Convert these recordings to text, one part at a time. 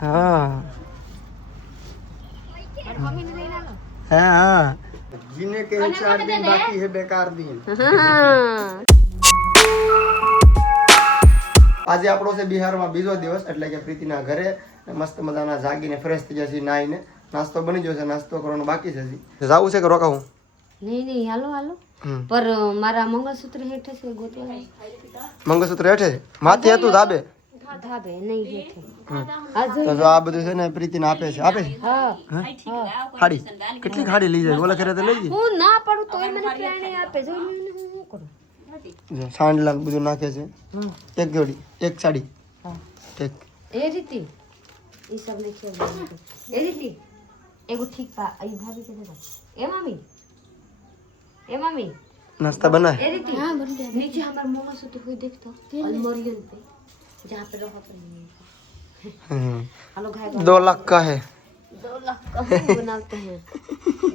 हाँ हाँ जीने के 4 दिन बाकी है बेकार दिन આજે આપણો છે બિહારમાં બીજો દિવસ એટલે કે પ્રીતિના ઘરે મસ્ત મજાના જાગીને ફ્રેશ થઈ જશે નાઈને નાસ્તો બની ગયો છે નાસ્તો કરવાનો બાકી છે હજી જાવું છે કે રોકાવું નહીં હાલો હાલો પર મારા મંગળસૂત્ર હેઠે છે ગોતવા મંગળસૂત્ર હેઠે છે માથે હતું ધાબે ધાબે નહીં હેઠે તો જો આ બધું છે ને પ્રીતિને આપે છે હા ખાડી કેટલી ખાડી લઈ જાય ઓલા કરે તો લઈ જાય હું ના પડું તોય મને પ્રાણી આપે જો હું શું કરું જો સાંડલા બધું નાખે છે એક જોડી એક સાડી એક એ રીતિ ये सब नहीं खेल ए दीदी एगो ठीक बा आई भाभी के दे ए मामी नाश्ता बना है ए दीदी हां बन गया नीचे हमार मोमा सुते हुई देख तो अलमोरियन पे जहां पे रहो तो हेलो भाई 2 लाख का है 2 लाख का बनाते हैं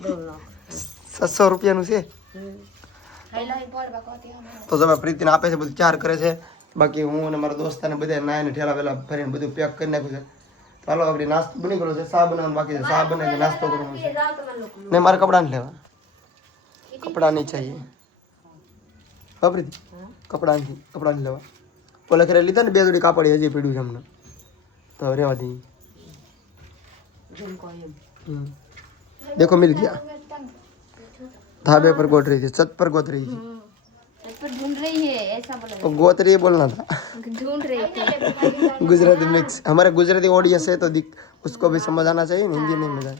2 लाख 700 रुपया નું છે તો જો પ્રીતિને આપે છે બધું ચાર કરે છે બાકી હું અને મારા દોસ્તાને બધા નાઈને ઠેલા વેલા ફરીને બધું પેક કરી નાખ્યું છે ચાલો આપણે નાસ્તો બની ગયો છે ચા બનાવવાનું બાકી છે ચા બનાવીને નાસ્તો કરવાનો છે ને મારે કપડાં લેવા કપડાં નહીં चाहिए હા પ્રીતિ કપડાં લેવા ઓલા કરે લીધા ને 2 જોડી કાપડી હજી પડ્યું છે હમણાં તો રહેવા દઈએ देखो मिल गया धाबे पर गोत रही थी छत पर गोत रही थी पर ढूंढ रही है ऐसा बोला तो गोत रही बोलना था ढूंढ रही थी गुजराती मिक्स हमारे गुजराती ऑडियंस है तो उसको भी समझ आना चाहिए हिंदी नहीं मजा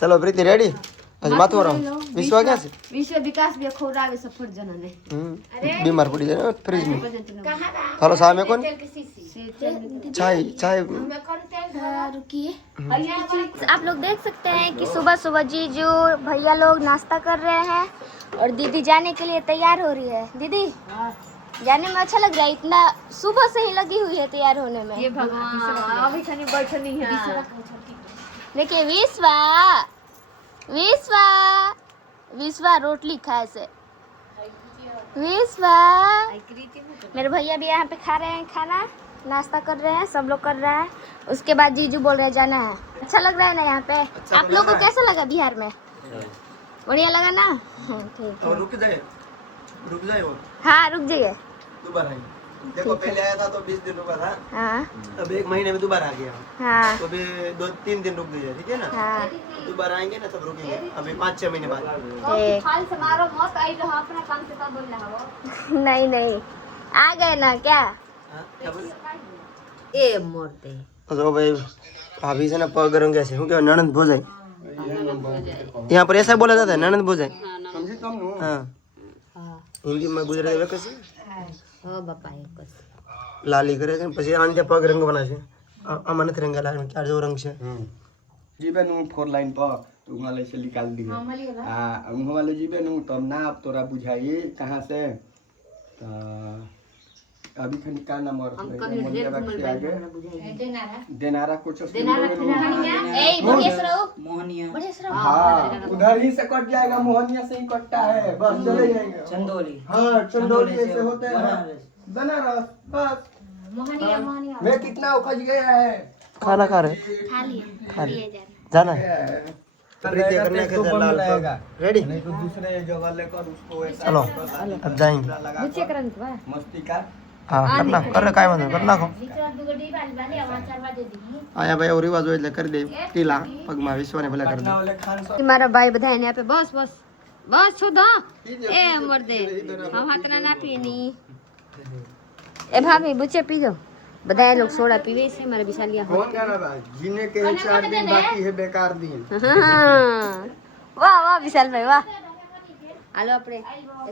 चलो प्रीति रेडी आज माथो रहो विश्वा क्या से विश्व विकास भी खोरागे सफर जन ने बीमार पड़ी जाए फ्रिज में हेलो सामने कौन चाय रुकिए आप लोग देख सकते हैं कि सुबह सुबह जीजू भैया लोग नाश्ता कर रहे हैं और दीदी जाने के लिए तैयार हो रही है दीदी जाने में अच्छा लग रहा है इतना सुबह से ही लगी हुई है तैयार होने में ये भगवान अभी खनी बैठनी है देखिए विश्वा रोटली खाए से विश्वा मेरे भैया भी यहाँ पे खा रहे हैं खाना नाश्ता कर रहे हैं सब लोग कर रहा है उसके बाद जीजू बोल रहे हैं जाना है अच्छा लग रहा है ना यहाँ पे आप लोग को कैसा लगा बिहार में बढ़िया लगा ना ठीक है रुक जाए हाँ रुक जाइए दोबारा देखो पहले आया था तो 20 दिन रुका था हाँ अब 1 महीने में दोबारा आ गया हाँ तो अभी 2-3 दिन रुक गए ठीक है ना हाँ दोबारा आएंगे ना तब रुकेंगे अभी 5-6 महीने बाद नहीं नहीं आ गए ना क्या क्या बोले ए मोरते तो भाई भाभी से ना पग रंगे से क्या ननंद भोजाई यहाँ पर ऐसा बोला जाता है ननंद भोजाई हाँ हिंदी में गुजराती में कैसे लाली करे છે પછી આને પગ રંગ બનાવશે આમાં નથી રંગ લાલ ચાર જેવો રંગ છે जीबे नु 4 लाइन पर तू वाले से निकाल दिए हां हम वाले जीबे नु तब ना अब तोरा बुझाइए कहां से अभी खन का नंबर आगे देनारा कुछ मोहनिया हाँ उधर ही से कट जाएगा मोहनिया से ही कटता है बस चले जाएंगे चंदौली हाँ चंदौली ऐसे होते हैं बनारस बस मोहनिया मैं कितना उखज गया है खाना खा रहे खा लिए जाना है प्रीति करने के लाल पग रेडी नहीं तो दूसरे जगह लेकर उसको ऐसा चलो अब जाएंगे मस्ती का हाँ करना कर काय म्हणतो कर नाखो आया भाई और रिवाज એટલે કરી દે ટીલા પગમાં વિશ્વાને ભલે કરી દે મારા ભાઈ બધા એને આપે બસ બસ બસ છો દો એ મર દે हम हाथ ना ना पीनी ए भाभी बुचे पी दो બધા लोग सोडा पीवे से मारे विशालिया हो कौन गाना बा जीने के 4 दिन बाकी है बेकार दिन वाह वाह विशाल भाई वाह હાલો આપણે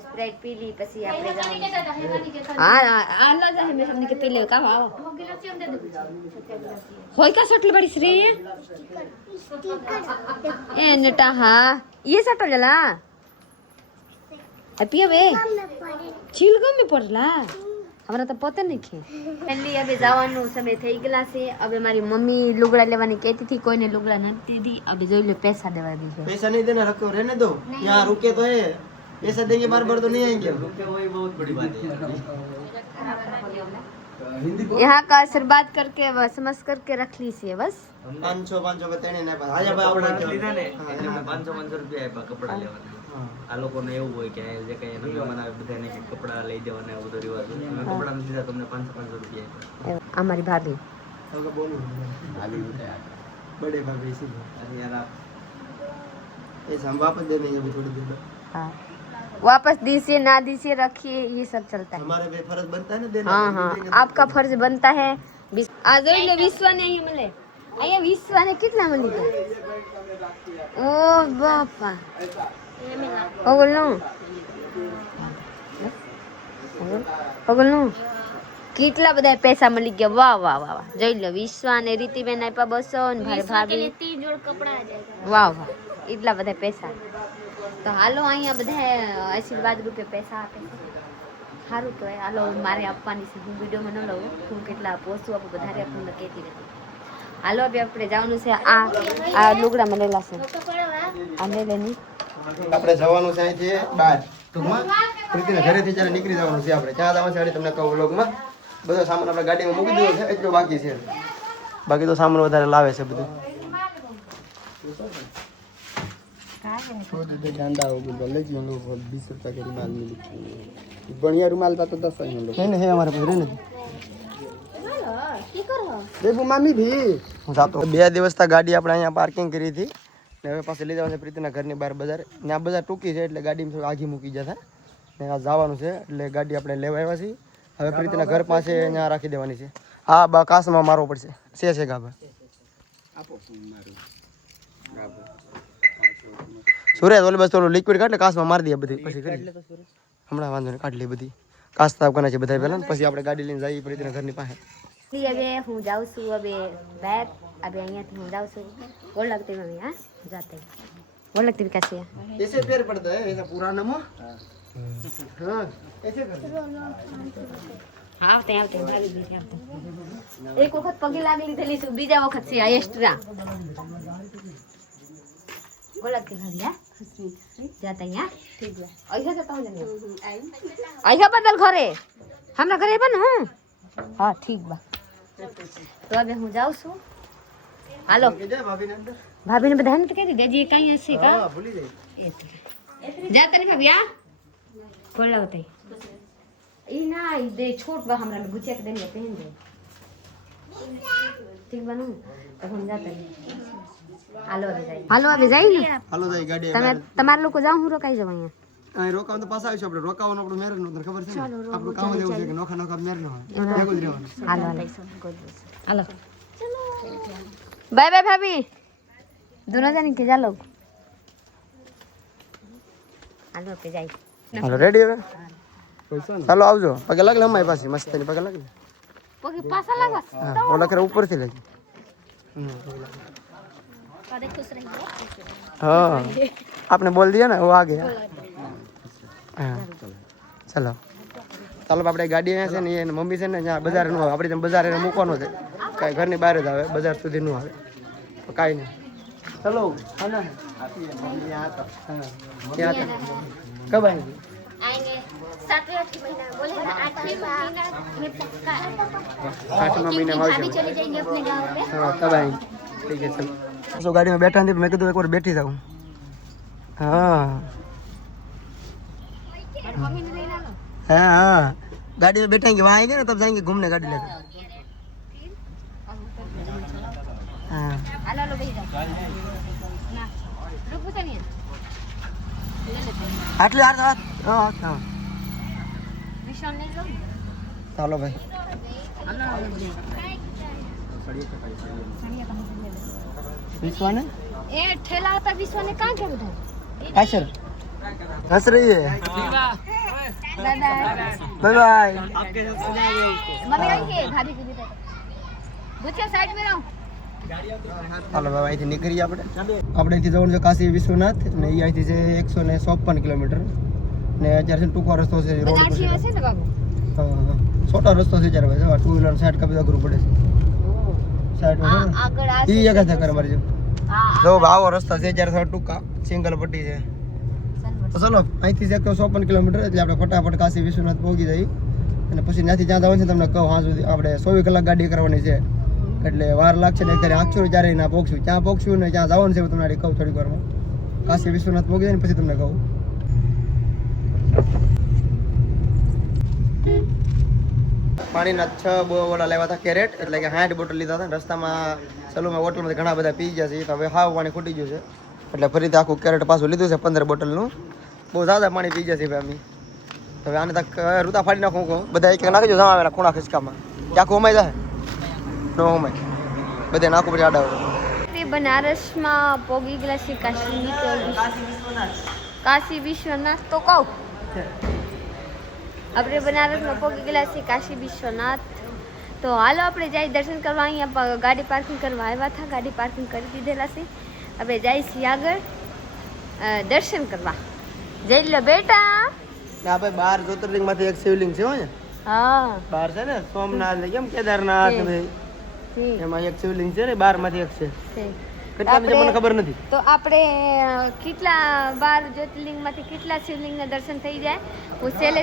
સ્પ્રાઇટ પી લી પછી આપણે હા આલો જાય મે हमने के पी ले का आओ होय का सटल बड़ी श्री ए नटा हाँ ये सटल जला पिया बे चील गम में पड़ला हमरा तो पता नहीं थे पहले अबे જવાનું સમય થઈ ગલા છે હવે મારી મમ્મી લુગડા લેવાની કહેતી હતી કોઈને લુગડા નથી દીધી અબે જોઈ લે પૈસા દેવા દીધો पैसा नहीं देना रखो रहने दो यहाँ रुके तो है पैसा देंगे बार बार तो नहीं आएंगे रुके वही बहुत बड़ी बात है हिंदी को यहाँ का आशीर्वाद करके बस समझ करके रख लीजिए बस 500 બતાઈને ને હાજા ભાઈ આપણે લીધા ને એટલે 500 રૂપિયા આપ્યા કપડા લેવાના. આ લોકોને એવું હોય કે જે કઈ મહેમાન આવે બધાને કપડા લઈ દેવાના એવું બધો રિવાજ હોય. મેં કપડા નથી દીધા તમને 500 રૂપિયા આપ્યા. हमारी भाभी હવે બોલું બડે ભાભી સી અરે યાર આપ એ हम वापस दे देंगे अभी थोड़ी देर में हाँ वापस दीजिए ना दीजिए रखिए ये सब चलता है हमारे पे फर्ज बनता है ना देना हाँ हाँ आपका फर्ज बनता है आज વિશ્વાને અહીં મળે અહીંયા વિશ્વાને કેટલા મળી ગયા ઓ બાપા પગલનું કેટલા બધા પૈસા મળી ગયા વાહ વાહ વાહ વાહ જોઈ લો વિશ્વાને રીતિબેન આપ્યા 200 ને ભાઈ ભાભી 3 જોડ કપડા આ જાય વાહ વાહ એટલા બધા પૈસા તો હાલો અહીંયા બધા આશીર્વાદ રૂપે પૈસા આપે છે સારું કહેવાય હાલો મારે આપવાની છે હું વિડીયોમાં ન લઉં હું કેટલા પોસ્ટું આપું વધારે આપું ને કહેતી નથી હાલો હવે આપણે જવાનું છે આ લુગડા મળેલા છે આ લઈ લેની આપણે જવાનું છે અહીંથી બહાર ટૂંકમાં પ્રીતિના ઘરેથી જ્યારે નીકળી જવાનું છે આપણે ક્યાં જવાનું છે આજે તમને કહું વ્લોગમાં બધો સામાન આપણે ગાડીમાં મૂકી દીધો છે એટલો બાકી છે બાકી તો સામાન વધારે લાવે છે બધું गंदा हो गया ले जी हम लोग 20 रुपया का रुमाल मिली बढ़िया रुमाल था तो 10 ही हम लोग नहीं नहीं है हमारे पास रहने देखो मामी भी હું જાતો 2 દિવસ તા ગાડી આપણે અહીંયા પાર્કિંગ કરી હતી ને હવે પાછું લઈ જવાનું છે પ્રીતિના ઘરની બહાર બજાર ને આ બજાર ટૂંકી છે એટલે ગાડીમાં થોડી આઘી મૂકી જતા ને આ જવાનું છે એટલે ગાડી આપણે લેવા આવ્યા છીએ હવે પ્રીતિના ઘર પાસે અહીંયા રાખી દેવાની છે આ બા કાસમાં મારવો પડશે છે ગાભા સુરેશ ઓલી બસ થોડું લિક્વિડ કાઢ લે કાસમાં મારી દે બધી પછી કરી હમણાં વાંધો નહીં કાઢ લે બધી કાસ તાપ કરના છે બધા પહેલા ને પછી આપણે ગાડી લઈને જઈએ પ્રીતિના ઘરની પાસે હવે હું જાઉં છું હવે બેગ હવે અહીંયાથી હું જાઉં છું ગોળ લાગતી મમ્મી હા જાતે ગોળ લાગતી વિકાસ ऐसे पैर पड़ता है ऐसा पुराना में हाँ ऐसे कर આવતે આવતે ભાવી દીધી આવતે એક વખત પગે લાગી લીધેલી છું બીજા વખત છે આ એક્સ્ટ્રા ગોળ લાગતી ભાવી હા જાતે અહીંયા ઠીક છે અહીંયા જતા હું જને અહીંયા બદલ ઘરે હમણાં ઘરે બન હું હા ઠીક બા તો હવે હું જાઉં છું હાલો ભાભીને બધાને તો કહી દીધે હજી કઈ હશે કા हाँ भूली जाए जाता नहीं भाभी आ बोला बताई ई ना दे छोट बा हमरा में गुचिया के देने पहन दे ठीक बनू तो हम जाते नहीं हालो अबे जाई ने હાલો જાય ગાડી તમે તમાર લોકો જાવ હું રોકાઈ જાવ અહીંયા અહીં રોકાવાનું તો પાછા આવીશું આપણે રોકાવાનું આપણું મેરેજ નું તને ખબર છે ને આપણું કામ જ એવું છે કે નોખા નોખા મેરેજ નો હોય ભેગું જ રહેવાનું હાલો हालो बाय बाय भाभी दोनों जन के जा लो हालो पे जाई હાલો રેડી હવે ચાલો આવજો પગે લાગ લે અમારી પાસે મસ્ત ની પગે લાગ લે पगे पासा लगा હા ઓલા કરે ઉપર થી લેજો पगे खुश रही हाँ आपने बोल दिया ना वो आ गया हाँ चलो ચાલો આપણે ગાડી અહીંયા છે ને એને મમ્મી છે ને જ્યાં બજાર નું આવે આપણે ત્યાં બજાર એને મૂકવાનો છે કાંઈ ઘરની બહાર જ આવે બજાર સુધી નું આવે તો કાંઈ નહીં ચલો હા ના क्या था कब आएंगे आएंगे 7वें 8वें महीना बोले ना 8वें महीना में पक्का 8वां महीने में भाभी चले जाएंगे अपने गांव पे हाँ तब आएंगे ठीक है चलो तो गाड़ी में बैठा थी मैं कहूँ एक बार बैठी था हाँ मम्मी ने लेना लो हाँ हाँ गाड़ी में बैठेंगे वहाँ आएंगे ना तब जाएंगे घूमने गाड़ी लेकर हाँ हेलो लो भेज दो ना रुक तो नहीं ले लेते हैं आटले हाँ हाँ हाँ विशाल नहीं लो चलो भाई विश्वा ने ए ठेला आता विश्व ने कहाँ क्या उधर सर हंस रही है दादा बाय बाय मम्मी आई है भाभी की भी बुच्चे साइड में रहो હાલો હવે અહીંથી નીકળીએ આપણે અહીંથી જવાનું છે કાશી વિશ્વનાથ ને એ અહીંથી છે 154 કિલોમીટર ને અત્યારે છે ટૂંકો રસ્તો છે રોડ बनारसी में से ना बाबू હા હા છોટો રસ્તો છે જ્યારે ભાઈ ટુ વ્હીલર સાઈડ કાપી અઘરું પડે છે સાઈડમાં आगड़ आ ઈ જગા છે કરે મારી જો આવો રસ્તો છે જ્યારે થોડા ટૂંકા સિંગલ પટ્ટી છે તો ચલો અહીંથી છે 154 કિલોમીટર એટલે આપણે ફટાફટ કાશી વિશ્વનાથ પહોંચી જઈએ અને પછી ત્યાંથી જ્યાં જવાનું છે તમને કહું હા સુધી આપણે 24 કલાક ગાડી કરવાની છે એટલે વાર લાગશે ને અત્યારે આખું જ્યારે ના પહોંચશું ક્યાં પહોંચશું ને ક્યાં જવાનું છે તમને કહું થોડીક વારમાં કાશી વિશ્વનાથ પહોંચી જાય ને પછી તમને કહું પાણીના 6 બોટલ લાવ્યા હતા કેરેટ એટલે કે 60 બોટલ લીધા હતા રસ્તામાં ચલો મેં હોટલમાંથી ઘણા બધા પી ગયા છે તો હવે હાવ પાણી ખૂટી ગયું છે એટલે ફરીથી આખું કેરેટ પાછું લીધું છે 15 બોટલનું બહુ ઝાઝા પાણી પી ગયા છે ભાઈ અમે હવે આને તક રૂતા ફાડી નાખું કહું બધા એક નાખી જો જમાવેલા ખૂણા ખિસકામાં આખું ઉમાઈ જાય નો ઉમાય બધે નાખું પછી આડા બનારસમાં પોગી ગયા છે કાશી વિશ્વનાથ તો કહું આપણે બનારસમાં પોગી ગયેલા છીએ કાશી વિશ્વનાથ તો હાલો આપણે જઈ દર્શન કરવા અહીંયા ગાડી પાર્કિંગ કરવા આવ્યા હતા ગાડી પાર્કિંગ કરી દીધેલા છે હવે જઈ છીએ આગળ દર્શન કરવા જઈ લે બેટા આપણે 12 જ્યોતિર્લિંગમાંથી એક શિવલિંગ છે હો ને હા 12 છે ને સોમનાથ કેમ કેદારનાથ ભાઈ એમાં એક શિવલિંગ છે ને 12 માંથી એક છે કેટલા મને ખબર નથી તો આપણે કેટલા 12 જ્યોતિર્લિંગમાંથી કેટલા શિવલિંગના દર્શન થઈ જાય હું છેલ્લે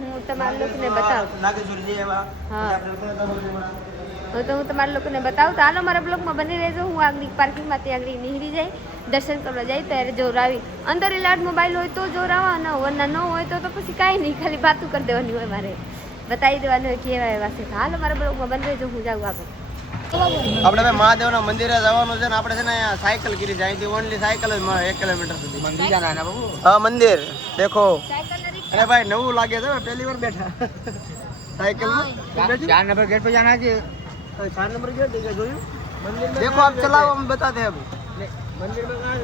હું તમારા લોકોને બતાવું નાગેશ્વરજી એવા તો હું તમારા લોકોને બતાવું તો હાલો મારા બ્લોગમાં બની રહેજો હું આગળ પાર્કિંગમાંથી આગળ નીકળી જાય દર્શન કરવા જાય ત્યારે જોરાવી અંદર લાડ મોબાઈલ હોય તો જોરાવા વરના ન હોય તો પછી કાંઈ નહીં ખાલી વાતું કરી દેવાની હોય મારે બતાવી દેવાનું હોય કેવા એવા છે હાલો મારા બ્લોગમાં બની રહેજો હું જાઉં આગળ આપણે ભાઈ મહાદેવના મંદિરે જવાનું છે ને આપણે છે ને અહીંયા સાયકલ કરી જાય અહીંથી ઓનલી સાયકલ જ 1 કિલોમીટર સુધી મંદિર જાના બાબુ હા મંદિર દેખો અરે ભાઈ નવું લાગે છે પહેલી વાર બેઠા साइकिल में 4 नंबर गेट पे जाना है 4 नंबर गेट જોયું मंदिर में देखो आप चलाओ हम बताते हैं अभी मंदिर में कहां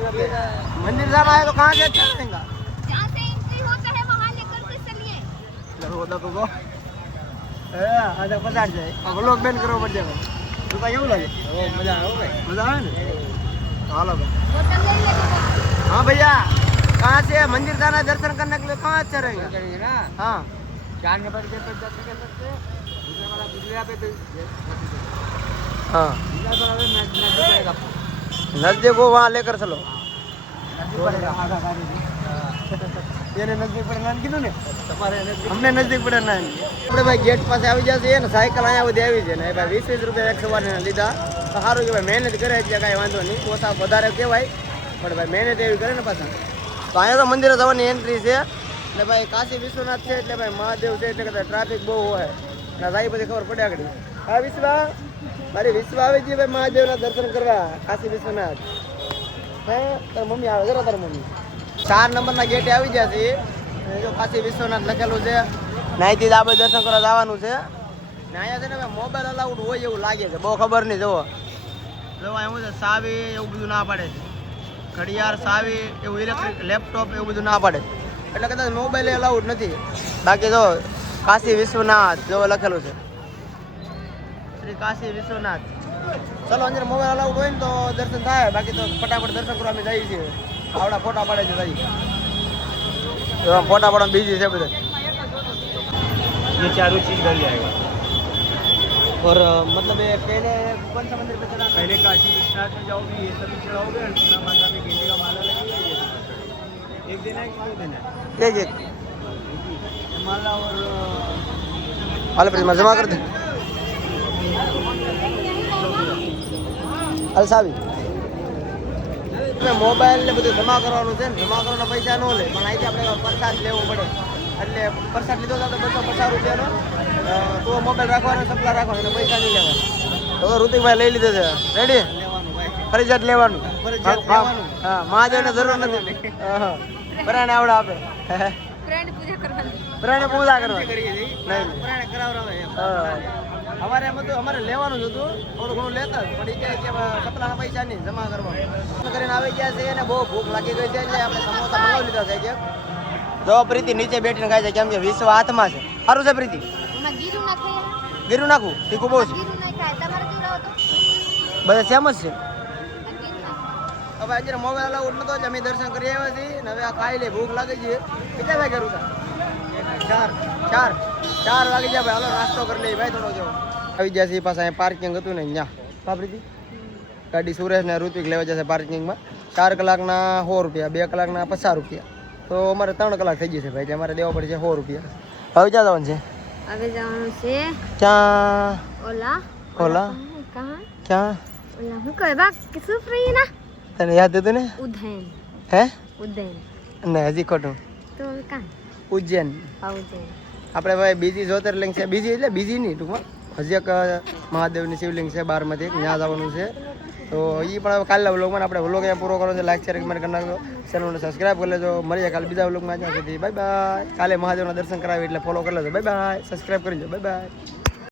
मंदिर जाना है तो कहां से चलेगा जहां से एंट्री होता है वहां लेकर के चलिए चलो होता तो वो आधा पचास जाए अब लोग बैन करो मत जाओ तो क्या એવું લાગે મજા આવે ભાઈ મજા આવે ને હાલો होटल ले लेके हाँ भैया कहाँ से मंदिर जाना है दर्शन करने के लिए कहाँ अच्छा रहेगा हाँ 4 नंबर गेट पर दर्शन कर सकते हैं दूसरे वाला गुजरिया पे हाँ नजदीक हो वहाँ लेकर चलो એને નજદીક પડે ના કીધું ને તમારે અમને નજદીક પડે ના આપણે ભાઈ ગેટ પાસે આવી જશે ને સાયકલ અહીંયા બધી આવી છે ને ભાઈ 20 રૂપિયા 100 ને લીધા તો સારું કે ભાઈ મહેનત કરે છે કાંઈ વાંધો નહીં ઓછા વધારે કહેવાય પણ ભાઈ મહેનત એવી કરે ને પાછા તો અહીંયા તો મંદિરે જવાની એન્ટ્રી છે એટલે ભાઈ કાશી વિશ્વનાથ છે એટલે ભાઈ મહાદેવ છે એટલે કદાચ ટ્રાફિક બહુ હોય ને જાય પછી ખબર પડે આગળ હા વિશ્વા મારી વિશ્વા આવી છે ભાઈ મહાદેવના દર્શન કરવા કાશી વિશ્વનાથ હા તાર મમ્મી આવે જરા તાર મમ્મી 4 નંબરના ગેટે આવી ગયા છે જો કાશી વિશ્વનાથ લખેલું છે નાઈથી જ આપણે દર્શન કરવા જવાનું છે ને અહીંયા છે ને મોબાઈલ અલાઉડ હોય એવું લાગે છે બહુ ખબર નહીં જોવો એવું છે સાવી એવું બધું ના પાડે છે ઘડિયાળ સાવી એવું ઇલેક્ટ્રિક લેપટોપ એવું બધું ના પાડે એટલે કદાચ મોબાઈલ અલાઉડ નથી બાકી જો કાશી વિશ્વનાથ જો લખેલું છે શ્રી કાશી વિશ્વનાથ ચલો અંદર મોબાઈલ અલાઉડ હોય ને તો દર્શન થાય બાકી તો ફટાફટ દર્શન કરવા અમે જઈએ છીએ આવડા ફોટા પાડે છે ભાઈ ફોટા પાડવા બીજી છે બધા ये चारों चीज डल जाएगा और मतलब ये पहले कौन सा मंदिर पे चढ़ाना पहले काशी विश्वनाथ में जाओगे ये सभी चढ़ाओगे अन्नपूर्णा माता में गेंदे का माला लगेगा ये एक दिन है कि 2 दिन है एक माला और हाल पर जमा कर दे अलसावी મોબાઈલ ને બધું જમા કરવાનું છે ને જમા કરવાના પૈસા ન લે પણ અહીંથી આપણે પ્રસાદ લેવો પડે એટલે પ્રસાદ લીધો તો 250 રૂપિયાનો તો મોબાઈલ રાખવાનો સપ્લા રાખવાનો એટલે પૈસા નહીં લેવાના તો ઋતિકભાઈ લઈ લીધો છે રેડી ફરજિયાત લેવાનું હા મહાદેવને જરૂર નથી પરાણે આવડે આપે પરાણે પૂજા કરવાની નહીં અમારે એમ હતું અમારે લેવાનું જ હતું થોડું ઘણું લેતા પણ એ કે સપલાના પૈસા નહીં જમા કરવાનું કરીને આવી ગયા છે એને બહુ ભૂખ લાગી ગઈ છે એટલે આપણે સમોસા મંગાવી લીધા છે કે જો પ્રીતિ નીચે બેઠીને ખાય છે કેમ કે વિશ્વ હાથમાં છે સારું છે પ્રીતિ ગીરું નાખું તીખું બહુ છે બધા સેમ જ છે હવે અત્યારે મોબાઈલ અલાઉડ નતો જ અમે દર્શન કરી આવ્યા છીએ ને હવે આ ખાઈ લે ભૂખ લાગી છે કેટલા વાગે કરું ચાર વાગી જાય ભાઈ હાલો નાસ્તો કરી લઈએ ભાઈ થોડો જો આવી ગયા છે એ પાસે અહીંયા પાર્કિંગ હતું ને અહીંયા બાપરીથી ગાડી સુરેશ ને ઋત્વિક લેવા જશે પાર્કિંગમાં 4 કલાકના 100 રૂપિયા 2 કલાકના 50 રૂપિયા તો અમારે 3 કલાક થઈ જશે ભાઈ એટલે અમારે દેવા પડશે 100 રૂપિયા હવે ક્યાં જવાનું છે હવે જવાનું છે ક્યાં ઓલા ઓલા કहाँ ક્યાં ઓલા હું કહે બા કે શું ફ્રી ના તને યાદ હતું ને ઉદયન હે ઉદયન ને હજી ખોટું તો કાં ઉજ્જૈન ઉદયન આપણે ભાઈ બીજી જ્યોતિર્લિંગ છે બીજી એટલે બીજી નહીં ટૂંકમાં હજી એક મહાદેવની શિવલિંગ છે 12માંથી એક ત્યાં જવાનું છે તો એ પણ હવે કાલના વ્લોગમાં આપણે વ્લોગ અહીંયા પૂરો કરો છે લાઈક શેર કમેન્ટ કરી નાખજો ચેનલને સબસ્ક્રાઈબ કરી લેજો મળીએ કાલે બીજા વ્લોગમાં ત્યાં સુધી બાય બાય કાલે મહાદેવના દર્શન કરાવી એટલે ફોલો કરી લેજો બાય બાય સબસ્ક્રાઈબ કરી લેજો બાય બાય